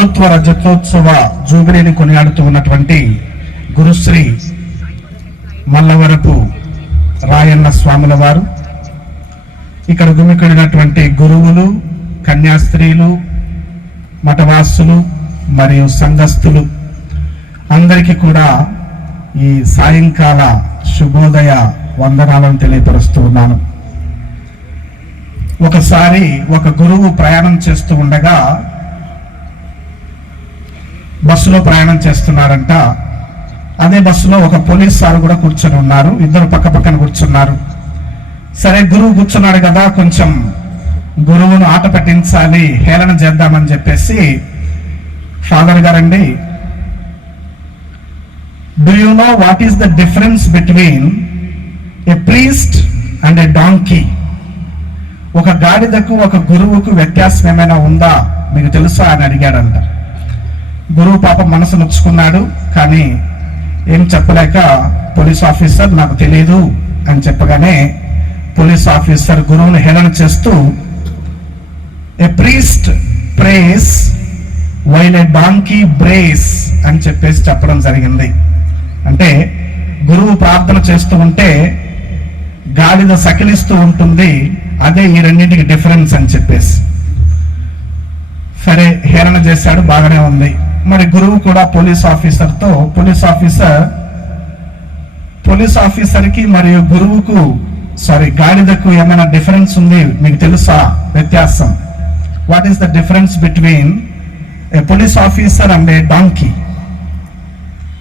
గురుత్వ రజతోత్సవ జూబిలీని కొనియాడుతూ ఉన్నటువంటి గురుశ్రీ మల్లవరపు రాయన్న స్వాముల వారు, ఇక్కడ గుమికడినటువంటి గురువులు, కన్యాస్త్రీలు, మఠవాసులు మరియు సంఘస్థులు అందరికీ కూడా ఈ సాయంకాల శుభోదయ వందనాలను తెలియపరుస్తూ ఉన్నాను. ఒకసారి ఒక గురువు ప్రయాణం చేస్తూ ఉండగా బస్సులో ప్రయాణం చేస్తున్నారంట. అదే బస్సులో ఒక పోలీస్ సార్ కూడా కూర్చొని ఉన్నారు. ఇద్దరు పక్క పక్కన కూర్చున్నారు. సరే, గురువు కూర్చున్నాడు కదా, కొంచెం గురువును ఆట పట్టించాలి, హేళన చేద్దామని చెప్పేసి, ఫాదర్ గారండి, do you know what is the difference between A priest and A donkey? ఒక గాడిదకు ఒక గురువుకు వ్యత్యాసం ఏమైనా ఉందా, మీకు తెలుసా అని అడిగాడంట. గురువు పాపం మనసు నొచ్చుకున్నాడు, కానీ ఏం చెప్పలేక పోలీస్ ఆఫీసర్ నాకు తెలియదు అని చెప్పగానే పోలీస్ ఆఫీసర్ గురువుని హేళన చేస్తూ a priest prays while a donkey brays అని చెప్పేసి చెప్పడం జరిగింది. అంటే గురువు ప్రార్థన చేస్తూ ఉంటే గాడిద సకిలిస్తూ ఉంటుంది, అదే ఈ రెండింటికి డిఫరెన్స్ అని చెప్పేసి. సరే, హేళన చేశాడు, బాగానే ఉంది. మరి గురువు కూడా పోలీస్ ఆఫీసర్కి మరియు గురువుకు గాడిదకు ఏమైనా డిఫరెన్స్ ఉంది, మీకు తెలుసా వ్యత్యాసం? What is the difference between A police officer and A donkey?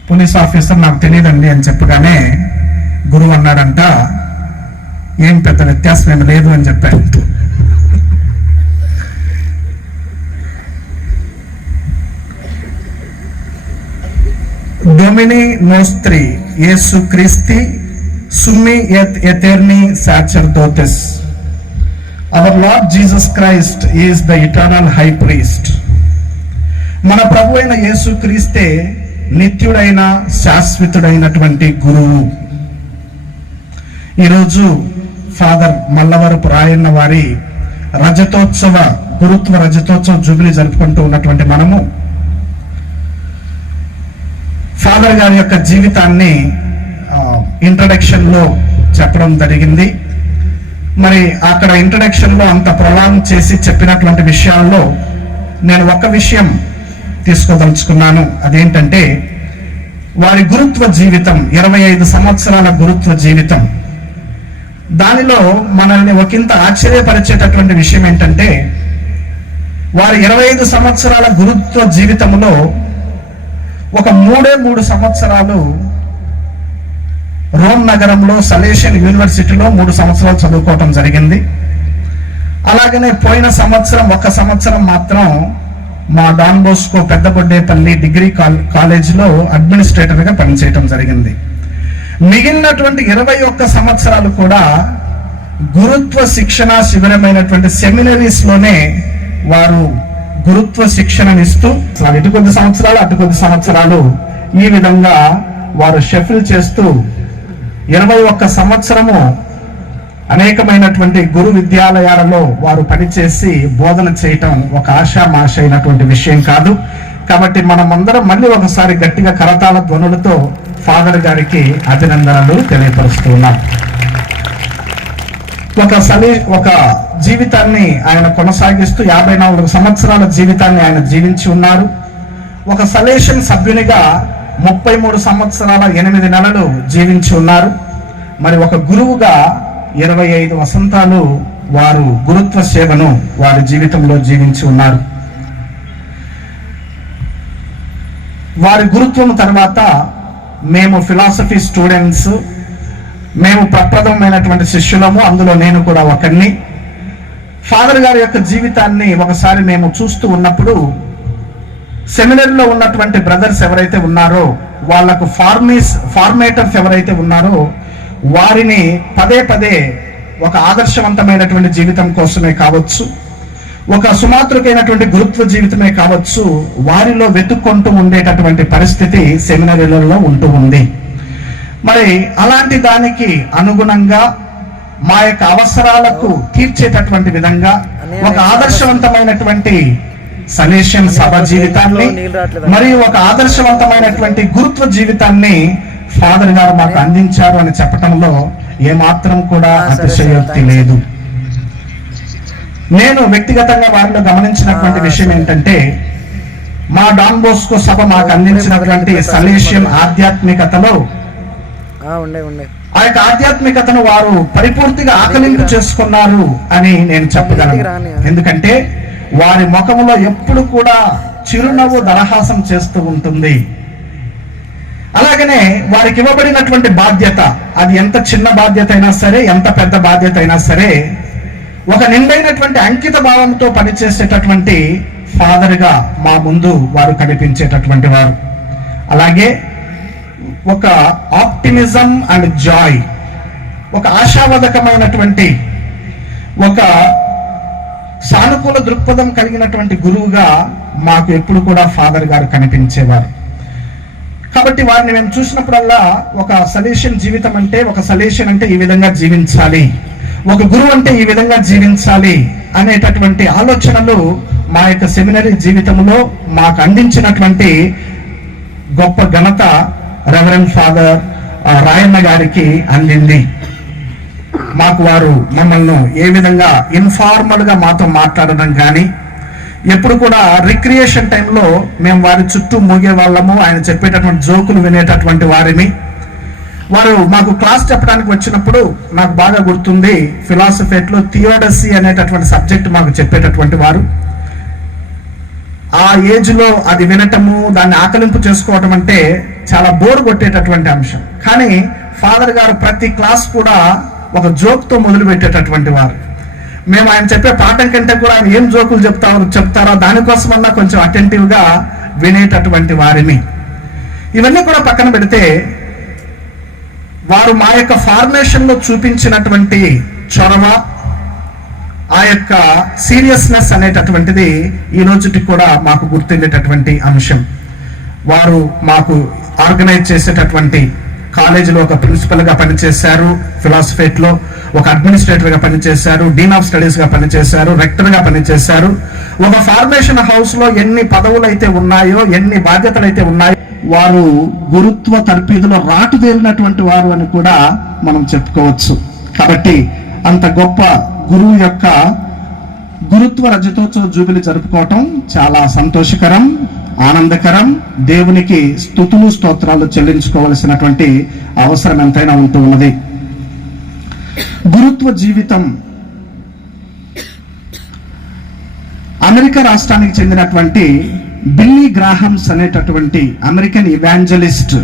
Police officer నాకు తెలియదండి అని చెప్పగానే గురువు అన్నాడంట, ఏం పెద్ద వ్యత్యాసం ఏమి లేదు అని చెప్పారు. Domini nostri Iesu Christi summi et aeterni sacerdotes. Our Lord Jesus Christ is the eternal high priest. మన ప్రభు అయిన యేసు క్రీస్తే నిత్యుడైన శాశ్వతుడైనటువంటి గురువు. ఈరోజు ఫాదర్ మల్లవరపు రాయన్న వారి గురుత్వ రజతోత్సవ జూబిలీ జరుపుకుంటూ ఉన్నటువంటి మనము ఫాదర్ గారి యొక్క జీవితాన్ని ఇంట్రడక్షన్ లో చెప్పడం జరిగింది. మరి అక్కడ ఇంట్రడక్షన్ లో అంత ప్రొలాంగ్ చేసి చెప్పినటువంటి విషయాల్లో నేను ఒక విషయం తీసుకోదలుచుకున్నాను. అదేంటంటే వారి గురుత్వ జీవితం, 25 సంవత్సరాల గురుత్వ జీవితం. దానిలో మనల్ని ఒకంత ఆశ్చర్యపరిచేటటువంటి విషయం ఏంటంటే, వారి 25 సంవత్సరాల గురుత్వ జీవితంలో ఒక 3 సంవత్సరాలు రోమ్ నగరంలో సలేషియన్ యూనివర్సిటీలో 3 సంవత్సరాలు చదువుకోవటం జరిగింది. అలాగనే పోయిన సంవత్సరం 1 సంవత్సరం మాత్రం మా డాన్ బోస్కో పెద్దబొడ్డేపల్లి డిగ్రీ కాలేజీలో అడ్మినిస్ట్రేటర్ గా పనిచేయటం జరిగింది. మిగిలినటువంటి 21 సంవత్సరాలు కూడా గురుత్వ శిక్షణ శిబిరమైనటువంటి సెమినరీస్ లోనే వారు గురుత్వ శిక్షణనిస్తూ ఇటు కొద్ది సంవత్సరాలు అటు కొద్ది సంవత్సరాలు ఈ విధంగా వారు షఫిల్ చేస్తూ 21 సంవత్సరము అనేకమైనటువంటి గురు విద్యాలయాలలో వారు పనిచేసి బోధన చేయటం ఒక ఆషామాష అయినటువంటి విషయం కాదు. కాబట్టి మనమందరం మళ్ళీ ఒకసారి గట్టిగా కరతాళ ధ్వనులతో ఫాదర్ గారికి అభినందనలు తెలియపరుస్తున్నాం. ఒక జీవితాన్ని ఆయన కొనసాగిస్తూ 54 సంవత్సరాల జీవితాన్ని ఆయన జీవించి ఉన్నారు. ఒక సలేషన్ సభ్యునిగా 33 సంవత్సరాల 8 నెలలు జీవించి ఉన్నారు. మరి ఒక గురువుగా 25 వసంతాలు వారు గురుత్వ సేవను వారి జీవితంలో జీవించి ఉన్నారు. వారి గురుత్వం తర్వాత మేము ఫిలాసఫీ స్టూడెంట్స్, మేము ప్రప్రథమైనటువంటి శిష్యులము, అందులో నేను కూడా ఒకరిని. ఫాదర్ గారి యొక్క జీవితాన్ని ఒకసారి మేము చూస్తూ ఉన్నప్పుడు సెమినరీలో ఉన్నటువంటి బ్రదర్స్ ఎవరైతే ఉన్నారో, వాళ్లకు ఫార్మేటర్స్ ఎవరైతే ఉన్నారో వారిని పదే ఒక ఆదర్శవంతమైనటువంటి జీవితం కోసమే కావచ్చు, ఒక సుమాతృకైనటువంటి గురుత్వ జీవితమే కావచ్చు, వారిలో వెతుక్కుంటూ ఉండేటటువంటి పరిస్థితి సెమినరీలలో ఉంటూ ఉంది. మరి అలాంటి దానికి అనుగుణంగా మా యొక్క అవసరాలకు తీర్చేటటువంటి విధంగా ఒక ఆదర్శవంతమైనటువంటి సలేషియన్ సభ జీవితాన్ని మరియు ఒక ఆదర్శవంతమైనటువంటి గురుత్వ జీవితాన్ని ఫాదర్ గారు మాకు అందించారు అని చెప్పటంలో ఏమాత్రం కూడా అతిశయోక్తి లేదు. నేను వ్యక్తిగతంగా వారిలో గమనించినటువంటి విషయం ఏంటంటే, మా డాన్ బోస్కో సభ మాకు అందించినటువంటి సలేషియన్ ఆధ్యాత్మికతలో ఆ యొక్క ఆధ్యాత్మికతను వారు పరిపూర్తిగా ఆకలింపు చేసుకున్నారు అని నేను చెప్పగలను. ఎందుకంటే వారి ముఖంలో ఎప్పుడు కూడా చిరునవ్వు దరహాసం చేస్తూ ఉంటుంది. అలాగనే వారికి ఇవ్వబడినటువంటి బాధ్యత, అది ఎంత చిన్న బాధ్యత అయినా సరే, ఎంత పెద్ద బాధ్యత అయినా సరే, ఒక నిండైనటువంటి అంకిత భావంతో పనిచేసేటటువంటి ఫాదర్ గా మా ముందు వారు కనిపించేటటువంటి వారు. అలాగే ఒక ఆప్టిమిజం అండ్ జాయ్, ఒక ఆశావాదకమైనటువంటి, ఒక సానుకూల దృక్పథం కలిగినటువంటి గురువుగా మాకు ఎప్పుడు కూడా ఫాదర్ గారు కనిపించేవారు. కాబట్టి వారిని మేము చూసినప్పుడల్లా ఒక సలేషియన్ జీవితం అంటే, ఒక సలేషియన్ అంటే ఈ విధంగా జీవించాలి, ఒక గురువు అంటే ఈ విధంగా జీవించాలి అనేటటువంటి ఆలోచనలు మా యొక్క సెమినరీ జీవితంలో మాకు అందించినటువంటి గొప్ప ఘనత రెవరెండ్ ఫాదర్ రాయన్న గారికి అందింది. మాకు వారు మమ్మల్ని ఏ విధంగా ఇన్ఫార్మల్ గా మాతో మాట్లాడడం కానీ, ఎప్పుడు కూడా రిక్రియేషన్ టైంలో మేము వారి చుట్టూ మోగే వాళ్ళము, ఆయన చెప్పేటటువంటి జోకులు వినేటటువంటి వారిని. వారు మాకు క్లాస్ చెప్పడానికి వచ్చినప్పుడు నాకు బాగా గుర్తుంది, ఫిలాసఫీలో థియోడసీ అనేటటువంటి సబ్జెక్ట్ మాకు చెప్పేటటువంటి వారు. ఆ ఏజ్ లో అది వినటము, దాన్ని ఆకలింపు చేసుకోవటం అంటే చాలా బోర్ కొట్టేటటువంటి అంశం. కానీ ఫాదర్ గారు ప్రతి క్లాస్ కూడా ఒక జోక్ తో మొదలు పెట్టేటటువంటి వారు. మేము ఆయన చెప్పే పాఠం కంటే కూడా ఆయన ఏం జోకులు చెప్తారో దానికోసమన్నా కొంచెం అటెంటివ్ గా వినేటటువంటి వారిని. ఇవన్నీ కూడా పక్కన పెడితే వారు మా యొక్క ఫార్మేషన్ లో చూపించినటువంటి చొరవ, ఆ యొక్క సీరియస్నెస్ అనేటటువంటిది ఈ రోజుకి కూడా మాకు గుర్తుండేటటువంటి అంశం. వారు మాకు ఆర్గనైజ్ చేసేటటువంటి కాలేజీలో ఒక ప్రిన్సిపల్ గా పనిచేశారు, ఫిలాసఫీలో ఒక అడ్మినిస్ట్రేటర్ గా పనిచేశారు, డీన్ ఆఫ్ స్టడీస్ గా పనిచేశారు, రెక్టర్ గా పనిచేశారు. ఒక ఫార్మేషన్ హౌస్ లో ఎన్ని పదవులు అయితే ఉన్నాయో, ఎన్ని బాధ్యతలు అయితే ఉన్నాయో, వారు గురుత్వ తర్పీదులో రాటుదేలినటువంటి వారు అని కూడా మనం చెప్పుకోవచ్చు. కాబట్టి అంత గొప్ప గురువు యొక్క గురుత్వ రజతోత్సవ జూబిలీ జరుపుకోవటం చాలా సంతోషకరం, ఆనందకరం. దేవునికి స్తుతులు స్తోత్రాలు చెల్లించుకోవలసినటువంటి అవసరం ఎంతైనా ఉంటూ ఉన్నది. గురుత్వ జీవితం అమెరికా రాష్ట్రానికి చెందినటువంటి బిల్లీ గ్రాహమ్స్ అనేటటువంటి అమెరికన్ ఇవాంజలిస్ట్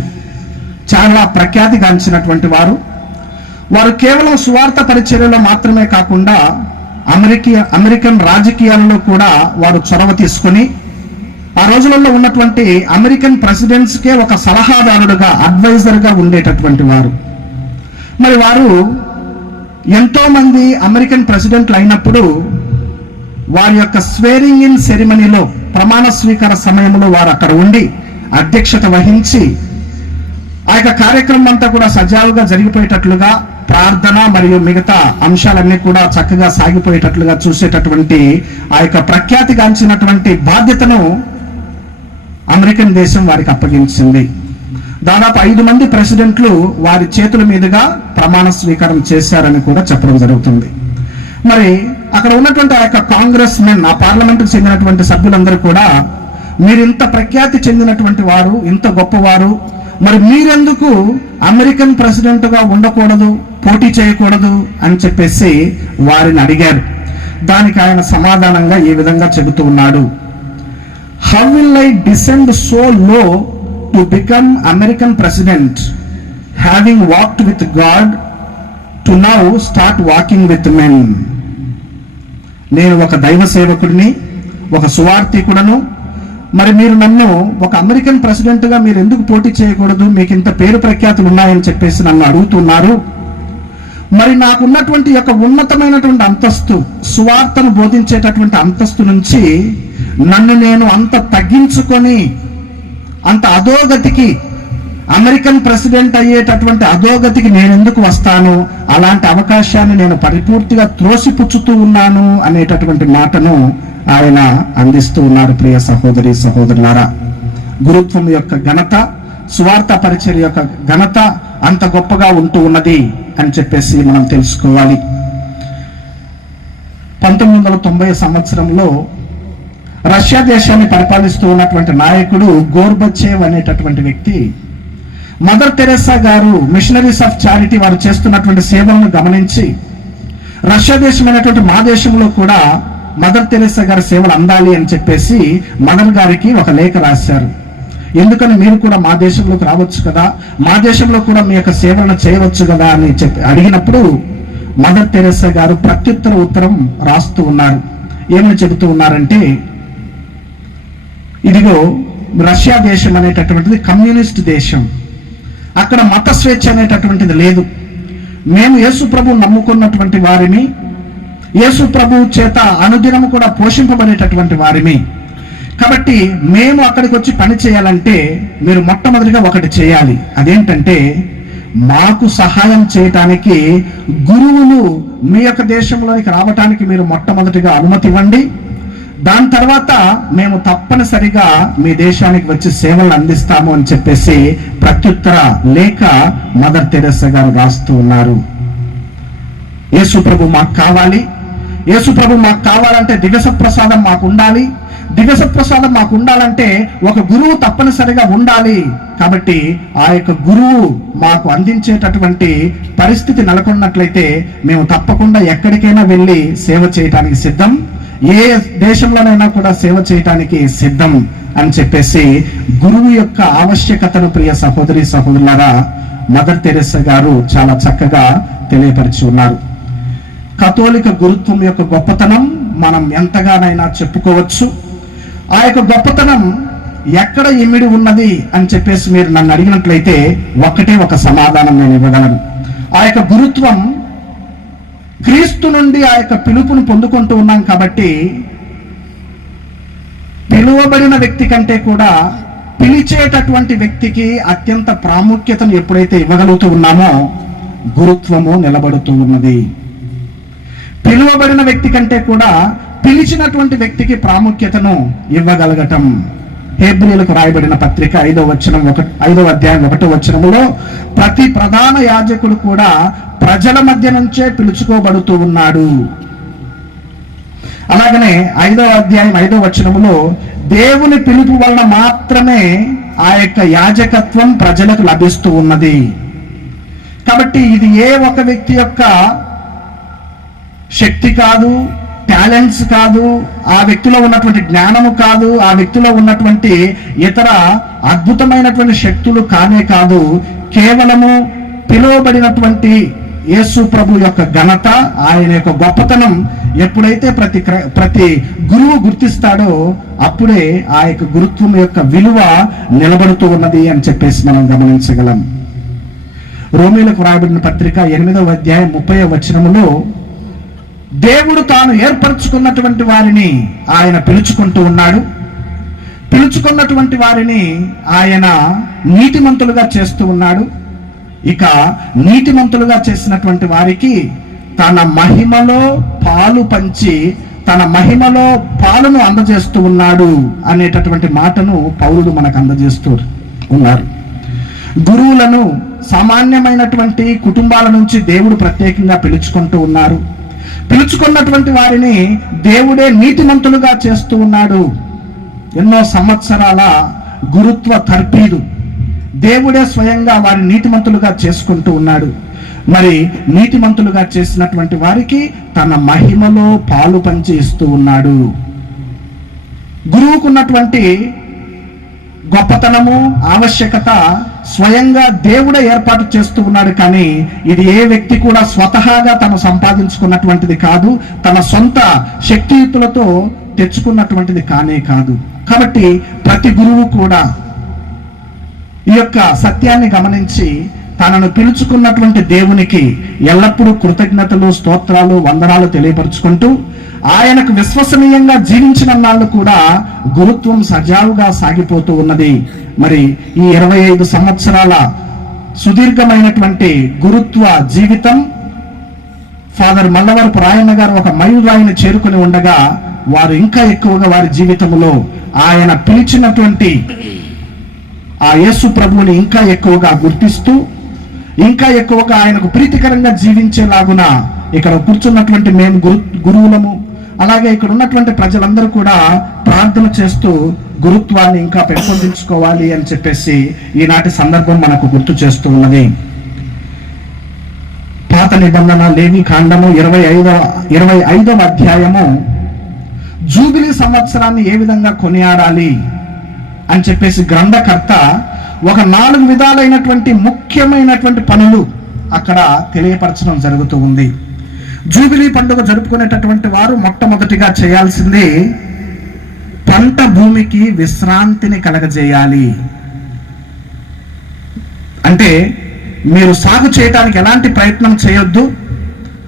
చాలా ప్రఖ్యాతిగాంచినటువంటి వారు. వారు కేవలం సువార్త పరిచర్యలో మాత్రమే కాకుండా అమెరికన్ రాజకీయాలలో కూడా వారు చొరవ తీసుకుని ఆ రోజులలో ఉన్నటువంటి అమెరికన్ ప్రెసిడెంట్స్ కే ఒక సలహాదారుడుగా, అడ్వైజర్ గా ఉండేటటువంటి వారు. మరి వారు ఎంతో మంది అమెరికన్ ప్రెసిడెంట్లు అయినప్పుడు వారి యొక్క స్వేరింగ్ ఇన్ సెరిమనీలో, ప్రమాణ స్వీకార సమయంలో వారు అక్కడ ఉండి అధ్యక్షత వహించి ఆ యొక్క కార్యక్రమం అంతా కూడా సజావుగా జరిగిపోయేటట్లుగా, ప్రార్థన మరియు మిగతా అంశాలన్నీ కూడా చక్కగా సాగిపోయేటట్లుగా చూసేటటువంటి ఆ యొక్క ప్రఖ్యాతిగాంచినటువంటి బాధ్యతను అమెరికన్ దేశం వారికి అప్పగించింది. దాదాపు 5 మంది ప్రెసిడెంట్లు వారి చేతుల మీదుగా ప్రమాణ స్వీకారం చేశారని కూడా చెప్పడం జరుగుతుంది. మరి అక్కడ ఉన్నటువంటి ఆ యొక్క కాంగ్రెస్ మెన్, ఆ పార్లమెంటుకు చెందినటువంటి సభ్యులందరూ కూడా, మీరు ఇంత ప్రఖ్యాతి చెందినటువంటి వారు, ఇంత గొప్పవారు, మరి మీరెందుకు అమెరికన్ ప్రెసిడెంట్ గా ఉండకూడదు, పోటీ చేయకూడదు అని చెప్పేసి వారిని అడిగారు. దానికి ఆయన సమాధానంగా ఈ విధంగా చెబుతూ ఉన్నాడు, how will I descend so low to become American president, having walked with God to now start walking with men. నేను ఒక దైవ సేవకుడిని, ఒక సువార్థికుడను, మరి మీరు నన్ను ఒక అమెరికన్ ప్రెసిడెంట్ గా మీరు ఎందుకు పోటీ చేయకూడదు, మీకు ఇంత పేరు ప్రఖ్యాతులు ఉన్నాయని చెప్పేసి నన్ను అడుగుతున్నారు. మరి నాకున్నటువంటి యొక్క ఉన్నతమైనటువంటి అంతస్తు, సువార్తను బోధించేటటువంటి అంతస్తు నుంచి నన్ను నేను అంత తగ్గించుకొని అంత అధోగతికి, అమెరికన్ ప్రెసిడెంట్ అయ్యేటటువంటి అధోగతికి నేను ఎందుకు వస్తాను, అలాంటి అవకాశాన్ని నేను పరిపూర్తిగా త్రోసిపుచ్చుతూ ఉన్నాను అనేటటువంటి మాటను ఆయన అందిస్తూ ఉన్నారు. ప్రియ సహోదరి సహోదరులారా, గురుత్వం యొక్క ఘనత, సువార్త పరిచర్య యొక్క ఘనత అంత గొప్పగా ఉంటూ ఉన్నది అని చెప్పేసి మనం తెలుసుకోవాలి. 1990 సంవత్సరంలో రష్యా దేశాన్ని పరిపాలిస్తూ ఉన్నటువంటి నాయకుడు గోర్బచేవ్ అనేటటువంటి వ్యక్తి మదర్ తెరెసా గారు మిషనరీస్ ఆఫ్ చారిటీ వారు చేస్తున్నటువంటి సేవలను గమనించి రష్యా దేశం అనేటువంటి మా దేశంలో కూడా మదర్ తెరెసా గారి సేవలు అందాలి అని చెప్పేసి మదర్ గారికి ఒక లేఖ రాశారు. ఎందుకని మీరు కూడా మా దేశంలోకి రావచ్చు కదా, మా దేశంలో కూడా మీ యొక్క సేవలను చేయవచ్చు కదా అని చెప్పి అడిగినప్పుడు మదర్ తెరెసా గారు ప్రత్యుత్తర ఉత్తరం రాస్తూ ఉన్నారు. ఏమని చెబుతూ ఉన్నారంటే, ఇదిగో రష్యా దేశం అనేటటువంటిది కమ్యూనిస్ట్ దేశం, అక్కడ మత స్వేచ్ఛ అనేటటువంటిది లేదు. మేము యేసు ప్రభువు నమ్ముకున్నటువంటి వారిని, యేసు ప్రభువు చేత అనుదినము కూడా పోషింపబడేటటువంటి వారిని. కాబట్టి మేము అక్కడికి వచ్చి పని చేయాలంటే మీరు మొట్టమొదటిగా ఒకటి చేయాలి. అదేంటంటే, మాకు సహాయం చేయటానికి గురువులు మీ యొక్క దేశంలోనికి రావటానికి మీరు మొట్టమొదటిగా అనుమతి ఇవ్వండి. దాని తర్వాత మేము తప్పనిసరిగా మీ దేశానికి వచ్చి సేవలు అందిస్తాము అని చెప్పేసి ప్రత్యుత్తర లేఖ మదర్ తెరెసా గారు రాస్తూ ఉన్నారు. యేసు ప్రభు మాకు కావాలి, యేసు ప్రభు మాకు కావాలంటే దివ్య ప్రసాదం మాకు ఉండాలి, దివ్య ప్రసాదం మాకు ఉండాలంటే ఒక గురువు తప్పనిసరిగా ఉండాలి. కాబట్టి ఆ యొక్క గురువు మాకు అందించేటటువంటి పరిస్థితి నెలకొన్నట్లయితే మేము తప్పకుండా ఎక్కడికైనా వెళ్ళి సేవ చేయటానికి సిద్ధం, ఏ దేశంలోనైనా కూడా సేవ చేయటానికి సిద్ధం అని చెప్పేసి గురువు యొక్క ఆవశ్యకతను ప్రియ సహోదరి సహోదరులారా మదర్ తెరెసా గారు చాలా చక్కగా తెలియపరిచి ఉన్నారు. కథోలిక గురుత్వం యొక్క గొప్పతనం మనం ఎంతగానైనా చెప్పుకోవచ్చు. ఆ యొక్క గొప్పతనం ఎక్కడ ఇమిడి ఉన్నది అని చెప్పేసి మీరు నన్ను అడిగినట్లయితే ఒకటే ఒక సమాధానం నేను ఇవ్వగలను. ఆ యొక్క గురుత్వం క్రీస్తు నుండి ఆ యొక్క పిలుపును పొందుకుంటూ ఉన్నాం కాబట్టి పిలువబడిన వ్యక్తి కంటే కూడా పిలిచేటటువంటి వ్యక్తికి అత్యంత ప్రాముఖ్యతను ఎప్పుడైతే ఇవ్వగలుగుతూ ఉన్నామో గురుత్వము నిలబడుతూ ఉన్నది. పిలువబడిన వ్యక్తి కంటే కూడా పిలిచినటువంటి వ్యక్తికి ప్రాముఖ్యతను ఇవ్వగలగటం. హెబ్రీయులకు రాయబడిన పత్రిక 5వ అధ్యాయం 1వ వచనములో ప్రతి ప్రధాన యాజకుడు కూడా ప్రజల మధ్య నుంచే పిలుచుకోబడుతూ ఉన్నాడు. అలాగనే 5వ అధ్యాయం 5వ వచనములో దేవుని పిలుపు వలన మాత్రమే ఆ యొక్క యాజకత్వం ప్రజలకు లభిస్తూ ఉన్నది. కాబట్టి ఇది ఏ ఒక వ్యక్తి యొక్క శక్తి కాదు, టాలెంట్స్ కాదు, ఆ వ్యక్తిలో ఉన్నటువంటి జ్ఞానము కాదు, ఆ వ్యక్తిలో ఉన్నటువంటి ఇతర అద్భుతమైనటువంటి శక్తులు కానే కాదు. కేవలము పిలువబడినటువంటి యేసు ప్రభు యొక్క ఘనత, ఆయన యొక్క గొప్పతనం ఎప్పుడైతే ప్రతి గురువు గుర్తిస్తాడో అప్పుడే ఆ యొక్క గురుత్వం యొక్క విలువ నిలబడుతూ ఉన్నది అని చెప్పేసి మనం గమనించగలం. రోమీయులకు రాయబడిన పత్రిక 8వ అధ్యాయం 30వ వచనములో దేవుడు తాను ఏర్పరచుకున్నటువంటి వారిని ఆయన పిలుచుకుంటూ ఉన్నాడు. పిలుచుకున్నటువంటి వారిని ఆయన నీతిమంతులుగా చేస్తూ ఉన్నాడు. ఇక నీతిమంతులుగా చేసినటువంటి వారికి తన మహిమలో పాలు పంచి తన మహిమలో పాలును అందజేస్తూ ఉన్నాడు అనేటటువంటి మాటను పౌలుడు మనకు అందజేస్తూ ఉన్నారు. గురువులను సామాన్యమైనటువంటి కుటుంబాల నుంచి దేవుడు ప్రత్యేకంగా పిలుచుకుంటూ ఉన్నారు. పిలుచుకున్నటువంటి వారిని దేవుడే నీతిమంతులుగా చేస్తూ ఉన్నాడు. ఎన్నో సంవత్సరాల గురుత్వ తర్పీదు దేవుడే స్వయంగా వారి నీతిమంతులుగా చేసుకుంటూ ఉన్నాడు. మరి నీతిమంతులుగా చేసినటువంటి వారికి తన మహిమలో పాలు పంచి ఇస్తూ ఉన్నాడు. గురువుకున్నటువంటి గొప్పతనము, ఆవశ్యకత స్వయంగా దేవుడే ఏర్పాటు చేస్తూ ఉన్నాడు. కానీ ఇది ఏ వ్యక్తి కూడా స్వతహాగా తను సంపాదించుకున్నటువంటిది కాదు, తన సొంత శక్తియుక్తులతో తెచ్చుకున్నటువంటిది కానే కాదు. కాబట్టి ప్రతి గురువు కూడా ఈ యొక్క సత్యాన్ని గమనించి తనను పిలుచుకున్నటువంటి దేవునికి ఎల్లప్పుడూ కృతజ్ఞతలు, స్తోత్రాలు, వందనాలు తెలియపరుచుకుంటూ ఆయనకు విశ్వసనీయంగా జీవించిన నాళ్ళు కూడా గురుత్వం సజావుగా సాగిపోతూ ఉన్నది. మరి ఈ 25 సంవత్సరాల సుదీర్ఘమైనటువంటి గురుత్వ జీవితం ఫాదర్ మల్లవరపు రాయన్న గారు ఒక మైలురాయిని చేరుకుని ఉండగా వారు ఇంకా ఎక్కువగా వారి జీవితంలో ఆయన పిలిచినటువంటి ఆ యేసు ప్రభువుని ఇంకా ఎక్కువగా గుర్తిస్తూ ఇంకా ఎక్కువగా ఆయనకు ప్రీతికరంగా జీవించేలాగున ఇక్కడ కూర్చున్నటువంటి మేము గురువులము, అలాగే ఇక్కడ ఉన్నటువంటి ప్రజలందరూ కూడా ప్రార్థన చేస్తూ గురుత్వాన్ని ఇంకా పెంపొందించుకోవాలి అని చెప్పేసి ఈనాటి సందర్భం మనకు గుర్తు చేస్తూ ఉన్నది. పాత నిబంధన లేవి కాండము 25వ అధ్యాయము జూబిలీ సంవత్సరాన్ని ఏ విధంగా కొనియాడాలి అని చెప్పేసి గ్రంథకర్త ఒక 4 విధాలైనటువంటి ముఖ్యమైనటువంటి పనులు అక్కడ తెలియపరచడం జరుగుతూ ఉంది. జూబిలీ పండుగ జరుపుకునేటటువంటి వారు మొట్టమొదటిగా చేయాల్సింది పంట భూమికి విశ్రాంతిని కలగజేయాలి. అంటే మీరు సాగు చేయడానికి ఎలాంటి ప్రయత్నం చేయొద్దు,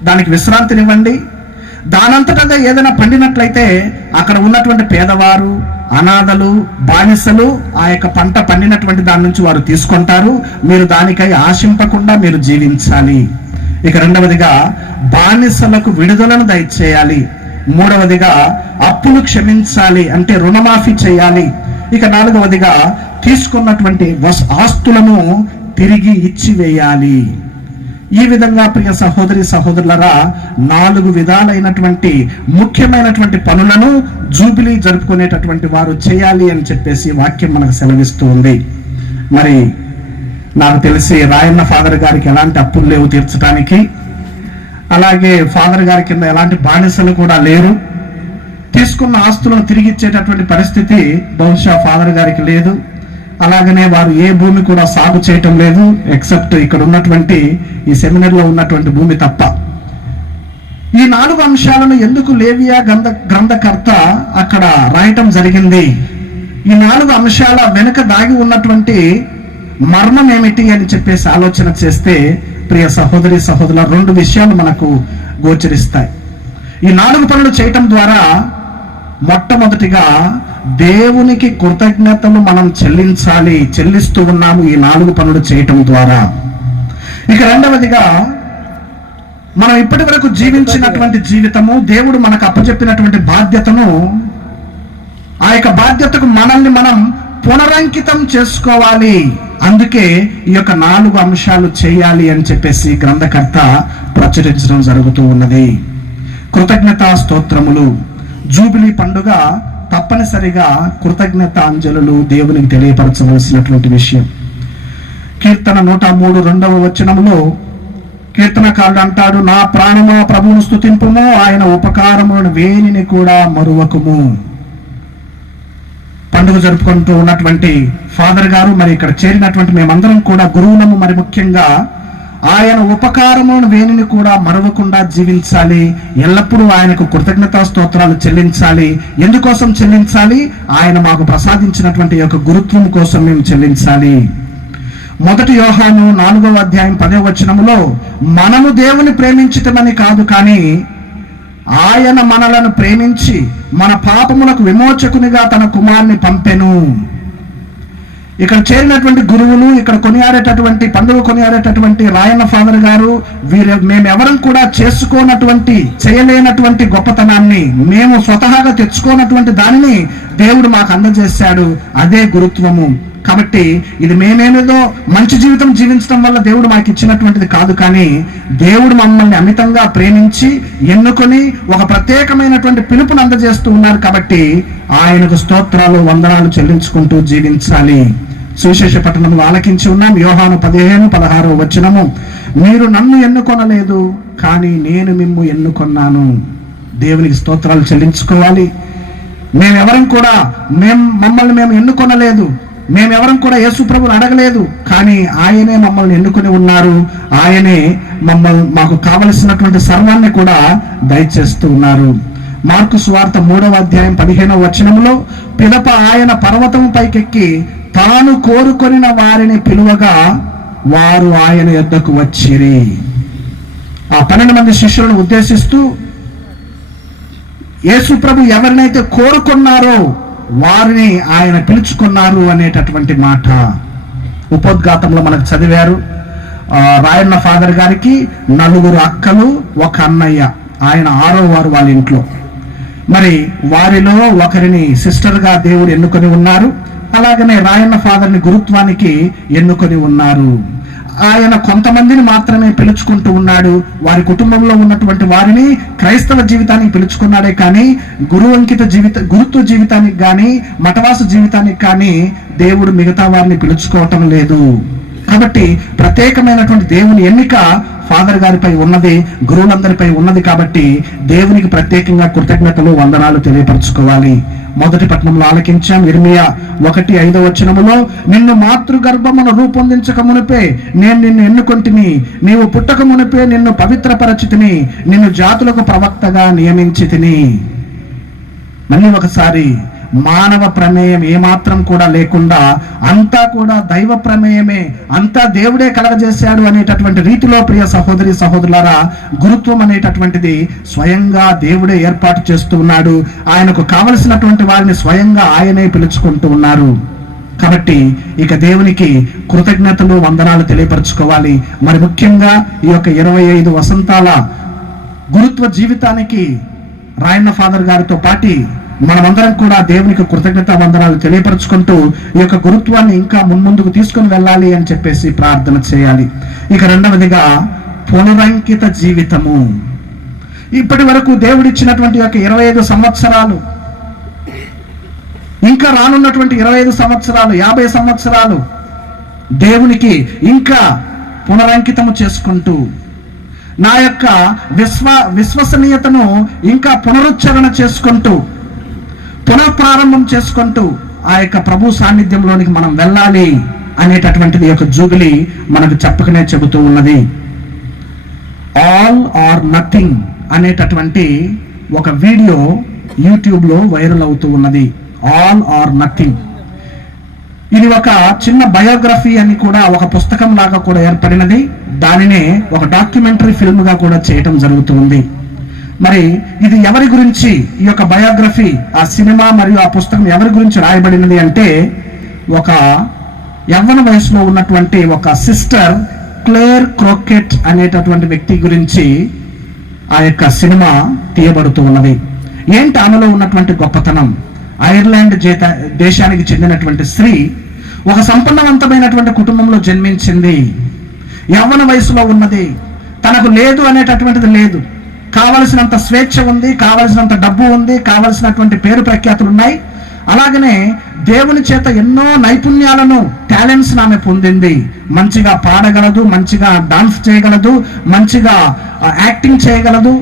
దానికి విశ్రాంతినివ్వండి. దానంతటా ఏదైనా పండినట్లయితే అక్కడ ఉన్నటువంటి పేదవారు, అనాథలు, బానిసలు ఆ యొక్క పంట పండినటువంటి దాని నుంచి వారు తీసుకుంటారు. మీరు దానికై ఆశింపకుండా మీరు జీవించాలి. ఇక రెండవదిగా బానిసలకు విడుదలను దయచేయాలి. మూడవదిగా అప్పులు క్షమించాలి, అంటే రుణమాఫీ చేయాలి. ఇక నాలుగవదిగా తీసుకున్నటువంటి ఆస్తులను తిరిగి ఇచ్చివేయాలి. ఈ విధంగా ప్రియ సహోదరి సహోదరులరా 4 విధాలైనటువంటి ముఖ్యమైనటువంటి పనులను జూబిలీ జరుపుకునేటటువంటి వారు చేయాలి అని చెప్పేసి వాక్యం మనకు సెలవిస్తూ ఉంది. మరి నాకు తెలిసి రాయన్న ఫాదర్ గారికి ఎలాంటి అప్పులు లేవు తీర్చడానికి, అలాగే ఫాదర్ గారి కింద ఎలాంటి బానిసలు కూడా లేరు. తీసుకున్న ఆస్తులను తిరిగి ఇచ్చేటటువంటి పరిస్థితి బహుశా ఫాదర్ గారికి లేదు. అలాగనే వారు ఏ భూమి కూడా సాగు చేయటం లేదు, ఎక్సెప్ట్ ఇక్కడ ఉన్నటువంటి ఈ సెమినర్లో ఉన్నటువంటి భూమి తప్ప. ఈ 4 అంశాలను ఎందుకు లేవియా గ్రంథకర్త అక్కడ రాయటం జరిగింది? ఈ 4 అంశాల వెనుక దాగి ఉన్నటువంటి మర్మం ఏమిటి అని చెప్పేసి ఆలోచన చేస్తే ప్రియ సహోదరి సహోదరుల 2 విషయాలు మనకు గోచరిస్తాయి. ఈ 4 పనులు చేయటం ద్వారా మొట్టమొదటిగా దేవునికి కృతజ్ఞతలు మనం చెల్లిస్తూ ఉన్నాము ఈ 4 పనులు చేయటం ద్వారా. ఇక రెండవదిగా మనం ఇప్పటి వరకు జీవించినటువంటి జీవితము, దేవుడు మనకు అప్పచెప్పినటువంటి బాధ్యతను, ఆ యొక్క బాధ్యతకు మనల్ని మనం పునరంకితం చేసుకోవాలి. అందుకే ఈ యొక్క 4 అంశాలు చేయాలి అని చెప్పేసి గ్రంథకర్త ప్రచురించడం జరుగుతూ ఉన్నది. కృతజ్ఞతా స్తోత్రములు. జూబిలీ పండుగ తప్పనిసరిగా కృతజ్ఞతాంజలులు దేవునికి తెలియపరచవలసినటువంటి విషయం. కీర్తన 103 2వ వచనములో కీర్తనకారుడు అంటాడు, నా ప్రాణమా ప్రభువును స్తుతింపుము, ఆయన ఉపకారములను వేనిని కూడా మరువకుము. పండుగ జరుపుకుంటూ ఉన్నటువంటి ఫాదర్ గారు, మరి ఇక్కడ చేరినటువంటి మేమందరం కూడా గురువులము, మరి ముఖ్యంగా ఆయన ఉపకారములను వేనిని కూడా మరవకుండా జీవించాలి. ఎల్లప్పుడూ ఆయనకు కృతజ్ఞతా స్తోత్రాలు చెల్లించాలి. ఎందుకోసం చెల్లించాలి? ఆయన మాకు ప్రసాదించినటువంటి యొక్క గురుత్వం కోసం మేము చెల్లించాలి. 1 యోహాను 4వ అధ్యాయం 10వ వచనములో మనము దేవుని ప్రేమించటమని కాదు, కానీ ఆయన మనలను ప్రేమించి మన పాపములకు విమోచకునిగా తన కుమారుని పంపెను. ఇక్కడ చేరినటువంటి గురువులు, ఇక్కడ కొనియాడేటటువంటి పండుగ కొనియాడేటటువంటి రాయన్న ఫాదర్ గారు, మేమెవరం కూడా చేయలేనటువంటి గొప్పతనాన్ని, మేము స్వతహాగా తెచ్చుకోనటువంటి దానిని దేవుడు మాకు అందజేశాడు. అదే గురుత్వము. కాబట్టి ఇది మేమేమేదో మంచి జీవితం జీవించడం వల్ల దేవుడు మాకు ఇచ్చినటువంటిది కాదు, కానీ దేవుడు మమ్మల్ని అమితంగా ప్రేమించి ఎన్నుకొని ఒక ప్రత్యేకమైనటువంటి పిలుపును అందజేస్తూ ఉన్నారు. కాబట్టి ఆయనకు స్తోత్రాలు వందనాలు చెల్లించుకుంటూ జీవించాలి. సువిశేష పట్టణంలో ఆలకించి ఉన్నాం. యోహాను 15:16 వచనము, మీరు నన్ను ఎన్నుకొనలేదు, కానీ నేను మిమ్ము ఎన్నుకొన్నాను. దేవునికి స్తోత్రాలు చెల్లించుకోవాలి. మేమెవరం కూడా మమ్మల్ని మేము ఎన్నుకొనలేదు, మేమెవరం కూడా యేసు ప్రభువుని అడగలేదు, కానీ ఆయనే మమ్మల్ని ఎన్నుకొని ఉన్నారు. ఆయనే మాకు కావలసినటువంటి సర్వాన్ని కూడా దయచేస్తూ ఉన్నారు. మార్కు సువార్త 3వ అధ్యాయం 15వ వచనములో పిదప ఆయన పర్వతం పైకెక్కి తాను కోరుకొనిన వారిని పిలువగా వారు ఆయన యొద్దకు వచ్చిరి. ఆ 12 మంది శిష్యులను ఉద్దేశిస్తూ యేసు ప్రభు ఎవరినైతే కోరుకున్నారో వారిని ఆయన పిలుచుకున్నారు అనేటటువంటి మాట ఉపోద్ఘాతంలో మనకు చదివారు. రాయన్న ఫాదర్ గారికి 4 అక్కలు, 1 అన్నయ్య. ఆయన 6వ వారు వాళ్ళ ఇంట్లో. మరి వారిలో ఒకరిని సిస్టర్గా దేవుడు ఎన్నుకొని ఉన్నారు. అలాగనే రాయన్న ఫాదర్ని గురుత్వానికి ఎన్నుకొని ఉన్నారు. ఆయన కొంతమందిని మాత్రమే పిలుచుకుంటూ ఉన్నాడు. వారి కుటుంబంలో ఉన్నటువంటి వారిని క్రైస్తవ జీవితానికి పిలుచుకున్నాడే కానీ గురుత్వ జీవితానికి కానీ మఠవాస జీవితానికి కానీ దేవుడు మిగతా వారిని పిలుచుకోవటం లేదు. కాబట్టి ప్రత్యేకమైనటువంటి దేవుని ఎన్నిక ఫాదర్ గారిపై ఉన్నది, గురువులందరిపై ఉన్నది. కాబట్టి దేవునికి ప్రత్యేకంగా కృతజ్ఞతలు వందనాలు తెలియపరచుకోవాలి. మొదటి పట్టణంలో ఆలకించాం. ఇర్మియా 1:5 నిన్ను మాతృగర్భమును రూపొందించక మునిపే నేను నిన్ను ఎన్నుకొంటిని, నీవు పుట్టక మునిపే నిన్ను పవిత్రపరచితిని, నిన్ను జాతులకు ప్రవక్తగా నియమించితిని. మళ్ళీ ఒకసారి మానవ ప్రమేయం ఏమాత్రం కూడా లేకుండా అంతా కూడా దైవ ప్రమేయమే, అంతా దేవుడే కలగజేశాడు అనేటటువంటి రీతిలో ప్రియ సహోదరి సహోదరులారా, గురుత్వం అనేటటువంటిది స్వయంగా దేవుడే ఏర్పాటు చేస్తూ ఉన్నాడు. ఆయనకు కావలసినటువంటి వారిని స్వయంగా ఆయనే పిలుచుకుంటూ ఉన్నారు. కాబట్టి ఇక దేవునికి కృతజ్ఞతలు వందనాలు తెలియపరచుకోవాలి. మరి ముఖ్యంగా ఈ యొక్క 25 వసంతాల గురుత్వ జీవితానికి రాయన్న ఫాదర్ గారితో పాటి మనమందరం కూడా దేవునికి కృతజ్ఞత వందనాలు తెలియపరచుకుంటూ ఈ యొక్క గురుత్వాన్ని ఇంకా మున్ముందుకు తీసుకుని వెళ్ళాలి అని చెప్పేసి ప్రార్థన చేయాలి. ఇక రెండవదిగా పునరంకిత జీవితము. ఇప్పటి వరకు దేవుడిచ్చినటువంటి యొక్క 25 సంవత్సరాలు, ఇంకా రానున్నటువంటి 25 సంవత్సరాలు, 50 సంవత్సరాలు దేవునికి ఇంకా పునరంకితము చేసుకుంటూ నా యొక్క విశ్వసనీయతను ఇంకా పునరుచ్చరణ చేసుకుంటూ పునఃప్రారంభం చేసుకుంటూ ఆ యొక్క ప్రభు సాన్నిధ్యంలోనికి మనం వెళ్ళాలి అనేటటువంటిది యొక్క జూబిలీ మనకు చెప్పకనే చెబుతూ ఉన్నది. ఆల్ ఆర్ నథింగ్ అనేటటువంటి ఒక వీడియో యూట్యూబ్లో వైరల్ అవుతూ ఉన్నది. All or nothing. ఇది ఒక చిన్న బయోగ్రఫీ అని కూడా, ఒక పుస్తకం లాగా కూడా ఏర్పడినది. దానినే ఒక డాక్యుమెంటరీ ఫిల్మ్ గా కూడా చేయటం జరుగుతుంది. మరి ఇది ఎవరి గురించి, ఈ యొక్క బయోగ్రఫీ, ఆ సినిమా మరియు ఆ పుస్తకం ఎవరి గురించి రాయబడినది అంటే, ఒక యవ్వన వయసులో ఉన్నటువంటి ఒక సిస్టర్ క్లేర్ క్రోకెట్ అనేటటువంటి వ్యక్తి గురించి ఆ యొక్క సినిమా తీయబడుతూ ఉన్నది. ఏంటి ఆమెలో ఉన్నటువంటి గొప్పతనం? ఐర్లాండ్ దేశానికి చెందినటువంటి స్త్రీ ఒక సంపన్నవంతమైనటువంటి కుటుంబంలో జన్మించింది. యవ్వన వయసులో ఉన్నది. తనకు లేదు అనేటటువంటిది లేదు. కావలసినంత స్వేచ్ఛ ఉంది, కావలసినంత డబ్బు ఉంది, కావలసినటువంటి పేరు ప్రఖ్యాతులు ఉన్నాయి. అలాగనే దేవుని చేత ఎన్నో నైపుణ్యాలను, టాలెంట్స్ ఆమె పొందింది. మంచిగా పాడగలదు, మంచిగా డాన్స్ చేయగలదు, మంచిగా యాక్టింగ్ చేయగలదు.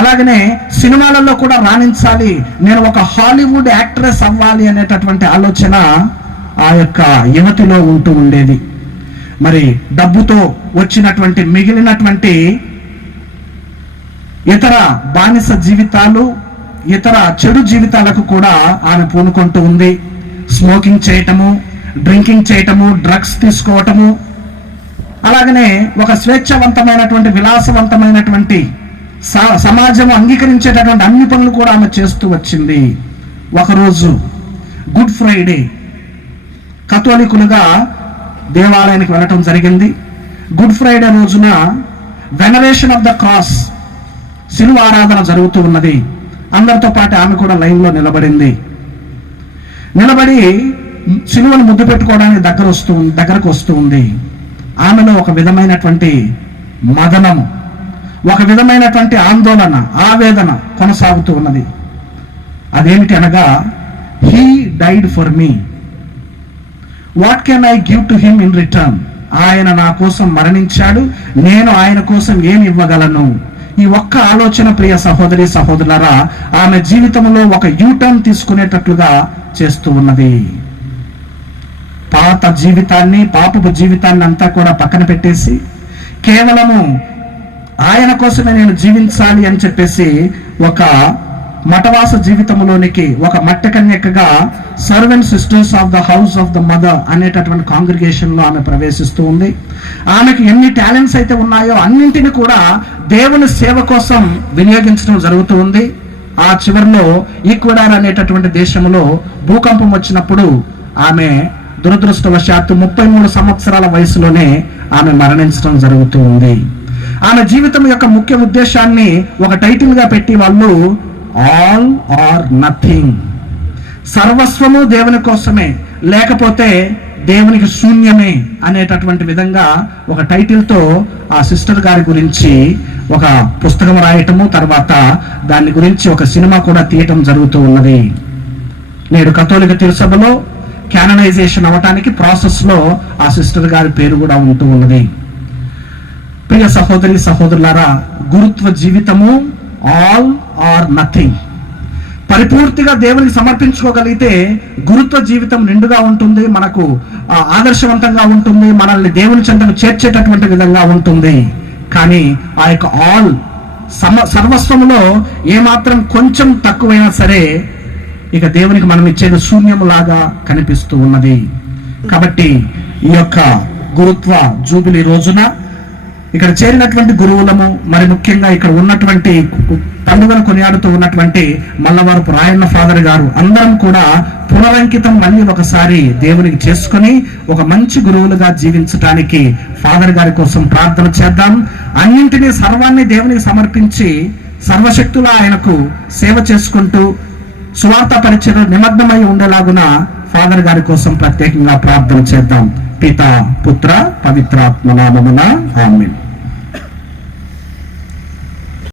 అలాగనే సినిమాలలో కూడా రాణించాలి, నేను ఒక హాలీవుడ్ యాక్ట్రెస్ అవ్వాలి అనేటటువంటి ఆలోచన ఆ యొక్క యువతిలో ఉంటూ ఉండేది. మరి డబ్బుతో వచ్చినటువంటి మిగిలినటువంటి ఇతర బానిస జీవితాలు, ఇతర చెడు జీవితాలకు కూడా ఆమె పూనుకుంటూ ఉంది. స్మోకింగ్ చేయటము, డ్రింకింగ్ చేయటము, డ్రగ్స్ తీసుకోవటము, అలాగనే ఒక స్వేచ్ఛవంతమైనటువంటి విలాసవంతమైనటువంటి సమాజం అంగీకరించేటటువంటి అన్ని పనులు కూడా ఆమె చేస్తూ వచ్చింది. ఒకరోజు గుడ్ ఫ్రైడే కథోలికులుగా దేవాలయానికి వెళ్ళటం జరిగింది. గుడ్ ఫ్రైడే రోజున వెనరేషన్ ఆఫ్ ద క్రాస్, శిలువ ఆరాధన జరుగుతూ ఉన్నది. అందరితో పాటు ఆమె కూడా లైన్లో నిలబడి శిలువను ముద్దు పెట్టుకోవడానికి దగ్గరకు వస్తూ ఉంది. ఆమెలో ఒక విధమైనటువంటి మదనం, ఒక విధమైనటువంటి ఆందోళన, ఆవేదన కొనసాగుతూ ఉన్నది. అదేమిటి అనగా, he died for me, what can I give to him in return? ఆయన నా కోసం మరణించాడు, నేను ఆయన కోసం ఏమి ఇవ్వగలను? ఈ ఒక్క ఆలోచన ప్రియ సహోదరి సహోదరులారా ఆమె జీవితంలో ఒక యూటర్న్ తీసుకునేటట్లుగా చేస్తూ ఉన్నది. పాత జీవితాన్ని, పాపపు జీవితాన్ని అంతా కూడా పక్కన పెట్టేసి కేవలము ఆయన కోసమే నేను జీవించాలి అని చెప్పేసి ఒక మఠవాస జీవితంలోనికి, ఒక మట్ట కన్యకగా servant sisters of the house of the mother అనేటటువంటి కాంగ్రిగేషన్ లో ఆమె ప్రవేశిస్తూ ఉంది. ఆమెకి ఎన్ని టాలెంట్స్ అయితే ఉన్నాయో అన్నింటిని కూడా దేవుని సేవ కోసం వినియోగించడం జరుగుతూ ఉంది. ఆ చివరిలో ఈక్వెడార్ అనేటటువంటి దేశంలో భూకంపం వచ్చినప్పుడు ఆమె దురదృష్టవశాత్తు 33 సంవత్సరాల వయసులోనే ఆమె మరణించడం జరుగుతూ ఉంది. ఆమె జీవితం యొక్క ముఖ్య ఉద్దేశాన్ని ఒక టైటిల్ గా పెట్టి వాళ్ళు ఆల్ ఆర్ నథింగ్. సర్వస్వము దేవుని కోసమే, లేకపోతే దేవునికి శూన్యమే అనేటటువంటి విధంగా ఒక టైటిల్తో ఆ సిస్టర్ గారి గురించి ఒక పుస్తకం రాయటము, తర్వాత దాని గురించి ఒక సినిమా కూడా తీయటం జరుగుతూ ఉన్నది. నేడు కథోలిక తిరుసభలో క్యాననైజేషన్ అవటానికి ప్రాసెస్లో ఆ సిస్టర్ గారి పేరు కూడా ఉంటూ ఉన్నది. ప్రియ సహోదరి సహోదరులారా, గురుత్వ జీవితము ఆల్ ఆర్ నథింగ్. పరిపూర్తిగా దేవునికి సమర్పించుకోగలిగితే గురుత్వ జీవితం నిండుగా ఉంటుంది, మనకు ఆదర్శవంతంగా ఉంటుంది, మనల్ని దేవుని చెంతకు చేర్చేటటువంటి విధంగా ఉంటుంది. కానీ ఆ యొక్క ఆల్ సర్వస్వములో ఏమాత్రం కొంచెం తక్కువైనా సరే ఇక దేవునికి మనం ఇచ్చేది శూన్యములాగా కనిపిస్తూ ఉన్నది. కాబట్టి ఈ యొక్క గురుత్వ జూబిలీ రోజున ఇక్కడ చేరినటువంటి గురువులము, మరి ముఖ్యంగా ఇక్కడ ఉన్నటువంటి పండుగను కొనియాడుతూ ఉన్నటువంటి మల్లవరపు రాయన్న ఫాదర్ గారు అందరం కూడా పునరంకితం మళ్ళీ ఒకసారి దేవునికి చేసుకుని ఒక మంచి గురువులుగా జీవించడానికి ఫాదర్ గారి కోసం ప్రార్థన చేద్దాం. అన్నింటినీ సర్వాన్ని దేవునికి సమర్పించి సర్వశక్తుల ఆయనకు సేవ చేసుకుంటూ సువార్త పరిచయం నిమగ్నమై ఉండేలాగున ఫాదర్ గారి కోసం ప్రత్యేకంగా ప్రార్థన చేద్దాం. పిత పుత్ర పవిత్రాత్మ నామమున ఆమేన్.